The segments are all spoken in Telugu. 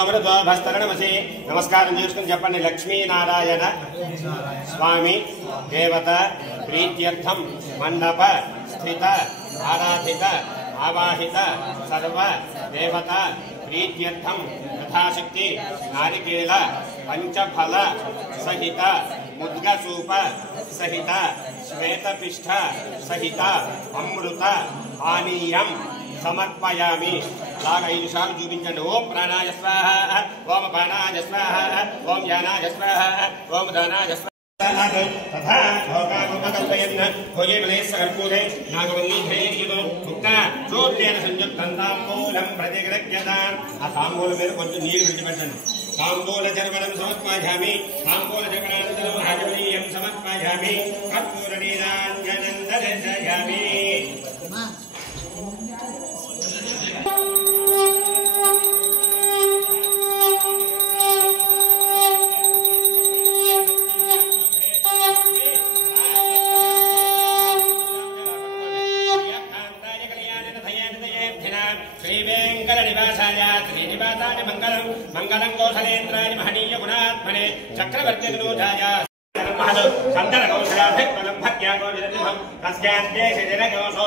భస్తరణమసి నమస్కారం చేసుకుని చెప్పండి. లక్ష్మీనారాయణ స్వామి దేవత ప్రీత్యర్థం మండప స్థిత ఆరాధిత ఆవాహిత సర్వ దేవత ప్రీత్యర్థం యథాశక్తి నారికేళ పంచఫల సహిత ముద్గసూప సహిత శ్వేతపిష్ఠ సహిత అమృత పానీయం సమర్పయామి. అలాగ 5 సార్లు చూపించండి. ఓం ప్రాణాయ స్వాహ, ఓం అపానాయ స్వాహ, ఓం యానాయ స్వాహ, ఓం దానాయ స్వాహ. తథా భోగాగోపకల్పయన్ భోగే బలేస్స కర్పూరే నాగవల్లీధైర్యుతో ముక్తా చోర్యేన సంయుక్తం తాంబూలం ప్రతిగృహ్యతాం. ఆ తాంబూలం మీద కొంచెం నీరు విడిచిపెట్టండి. తాంబూల చర్వణం సమర్పయామి. తాంబూల చర్వణానంతరం ఆజమనీయం సమర్పయామి. కర్పూర నీరాంజనం దర్శయామి. మంగళం కౌశలేంద్రాయ మహనీయ గుణాత్మనే చక్రవర్తి వినోదాయ సందర కౌశలాభిక్మలం భక్త్యాగో విదతిభం తస్యాద్దే శిరగోసో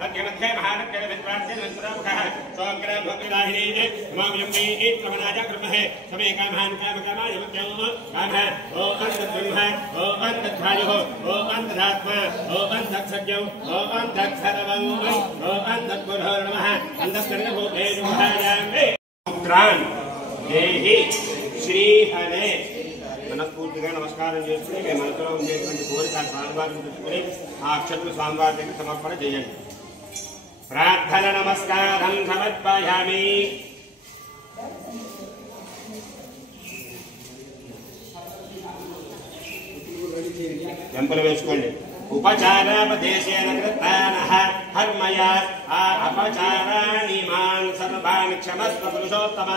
మధ్య మధ్య మహానక్య విద్వాంసే మంత్రముఖః సోగ్రం భక్తిదాహినే మామ్యమే ఏత్రమనాజ కృమహే సమే కామాన్ కామకామాయ మధ్యో కామ ఓ అంతబ్రహ్మ ఓ అంతధ్యాయో ఓ అంతరాత్మ ఓ అంతక్షజ్ఞో ఓ అంతక్షరవం ఓ అంతగురో నమః అంతస్కరణభూతే నమః ఉగ్రాన్ దేహి శ్రీహరే. మనస్ఫూర్తిగా నమస్కారం చేసుకుని మీ మనసులో ఉండేటువంటి కోరిక స్వామివారిని పెట్టుకుని ఆ అక్షతులు స్వామివారి దగ్గర సమర్పణ చేయండి. ప్రార్థన నమస్కారం సమర్పయామి. వెంపలు వేసుకోండి. ఉపచారాపదేశేన కృతానః హర్మయ ఆ అపచారాణి మాన్ సర్వాన్ క్షమస్వ పురుషోత్తమ.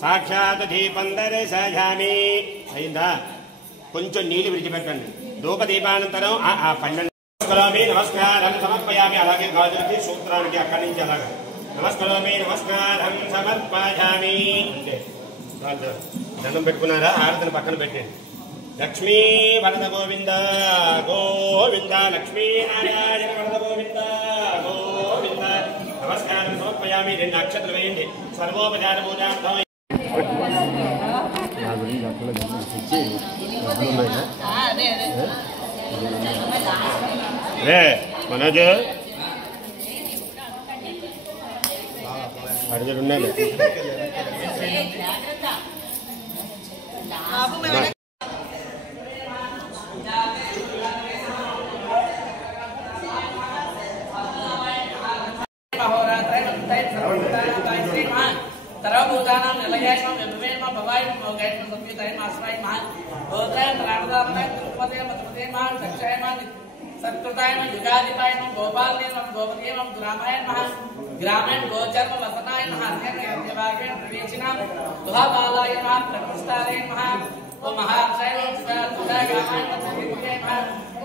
సాక్షాత్ దీపం దర్శయామి. అయిందా? కొంచెం నీళ్లు విడిచిపెట్టండి. ధూపదీపానంతరం ఆ 12 నమస్కారం సమర్పయామి. అలాగే గాజులకి సూత్రానికి అక్కడి నుంచి అలాగా నమస్కరోమి నమస్కారం సమర్పయామి. దండం పెట్టుకున్నారా? హారతిని పక్కన పెట్టండి. లక్ష్మీ వరద గోవింద గోవింద లక్ష్మీ నారాయణ వరద గోవింద గోవింద. నమస్కారం సమర్పయామి. 2 అక్షతలు వేయండి. సర్వోపచార పూజార్థం మనోజ్ అడుగున్నాను. सर्वभूतानां निलयेषु विभवेम भवाय मोगेषु संवितये मास्मै महा गोत्रय प्राणदात्मय कृपते मतपते महा दक्षाय महा सत्कृताय महा युगाधिपाय महा गोपालने महा गोपते महा ग्रामाय महा ग्रामेण गोचर्म वसनाय महा हर्षेण देवागेण प्रवेशिनां दुहाबालाय महा प्रकृष्टालय महा ओ महाक्षय सुधा गामाय महा महा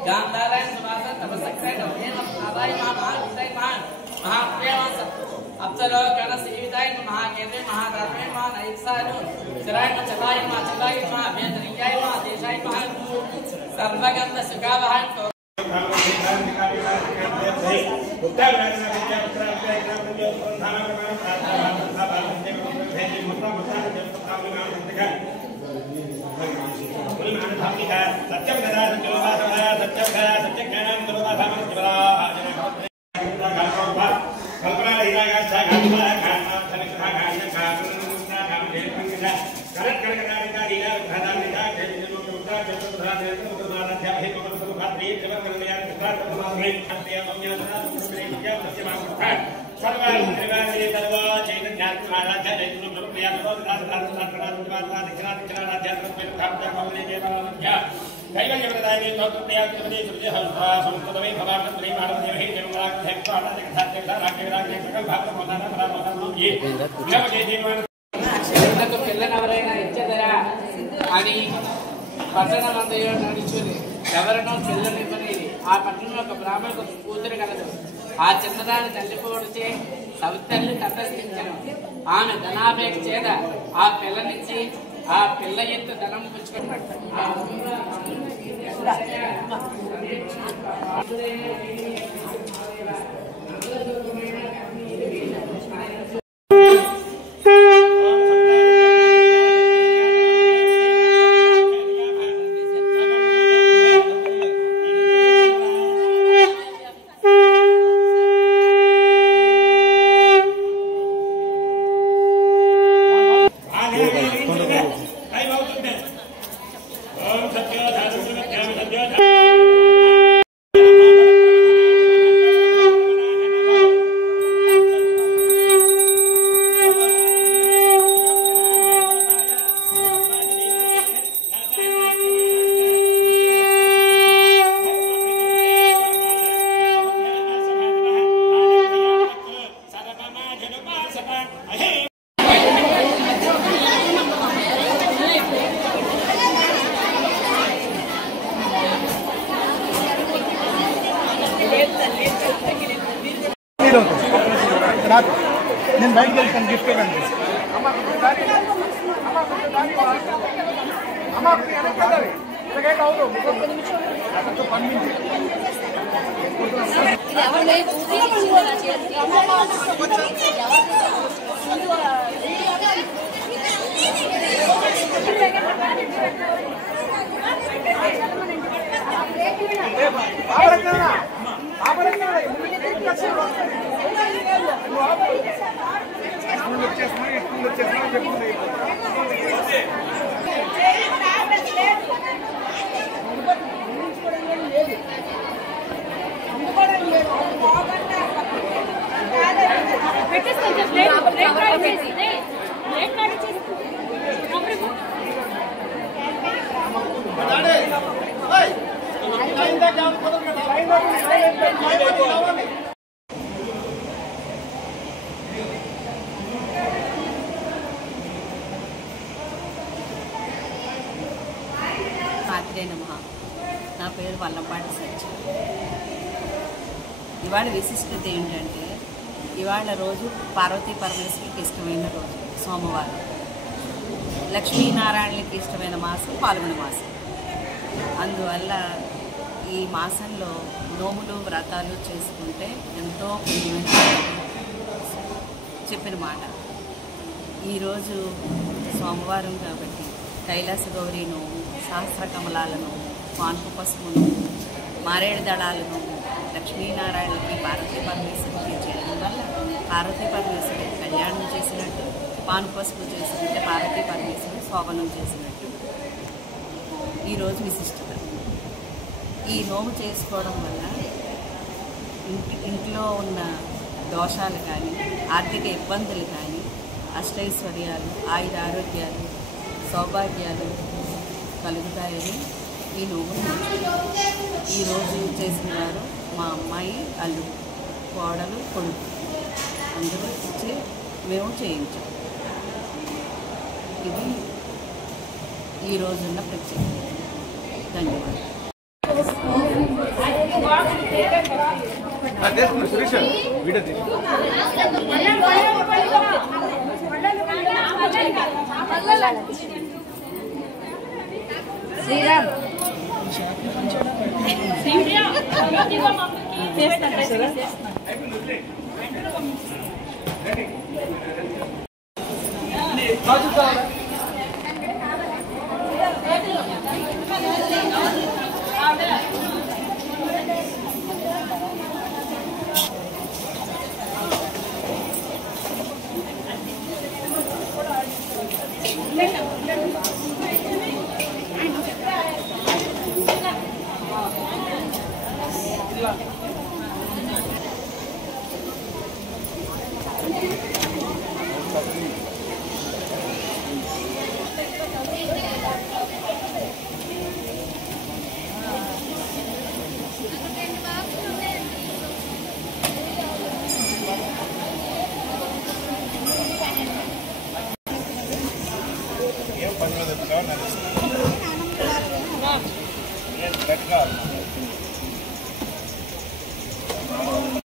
गांधाराय सुवासन तपसक्तय नमः आदाय महा महाविषय महा महाप्रेम अप्सरो गण सेविताय महाकेन्द्रे महाधर्मे महानैत्सानु चिराय चलाय अभ्यंतरीयाय देशाय सर्वगंध सुखावहाय कल्पना పిల్లనెవరైనా ఇచ్చేదరా అని పట్టణమంతయో నడుచుని ఎవరినో పిల్లనివ్వని ఆ పట్టణంలో ఒక బ్రాహ్మణకు కూతురు కలదు. ఆ చిన్నదాన్ని తల్లిపోడిచే సవితల్లి తటస్థించను. ఆమె ధనాపేక్ష చేత ఆ పిల్లనిచ్చి ఆ పిల్ల ఎత్తు ధనం పుచ్చుకున్నాడు. నేను బయటకు వెళ్తాను గిఫ్ట్ ఇవ్వండి నా పేరు వల్లపాటి సత్య. ఇవాళ విశిష్టత ఏంటంటే ఇవాళ రోజు పార్వతీ పరమేశ్వరికి ఇష్టమైన రోజు సోమవారం. లక్ష్మీనారాయణకి ఇష్టమైన మాసం పాల్గొన మాసం. అందువల్ల ఈ మాసంలో నోములు వ్రతాలు చేసుకుంటే ఎంతో పుణ్యమైన చెప్పిన మాట. ఈరోజు సోమవారం కాబట్టి కైలాస గౌరీ నోము, సహస్ర కమలాల నోము, పాన్పు పసుపు నోము, మారేడు దళాల నోము లక్ష్మీనారాయణకి పార్వతీ పరమేశ్వరికి చేయడం వల్ల పార్వతీ పరమేశ్వరికి కళ్యాణం చేసినట్టు, పాన్పు పసుపు చేసినట్టే పార్వతీ పరమేశ్వరి శోభనం చేసినట్టు ఈరోజు విశిష్టత. ఈ నోము చేసుకోవడం వల్ల ఇంట్లో ఉన్న దోషాలు కానీ, ఆర్థిక ఇబ్బందులు కానీ, అష్టైశ్వర్యాలు, ఆయుధ ఆరోగ్యాలు, సౌభాగ్యాలు కలుగుతాయని ఈ నోము. ఈరోజు చేసిన వారు మా అమ్మాయి, అల్లుడు, కోడలు, కొడుకు అందరూ ఇచ్చి మేము చేయించాం. ఇది ఈరోజున్న ప్రత్యేకత. ధన్యవాదాలు. శ్రీరామ్ శ్రీరామ్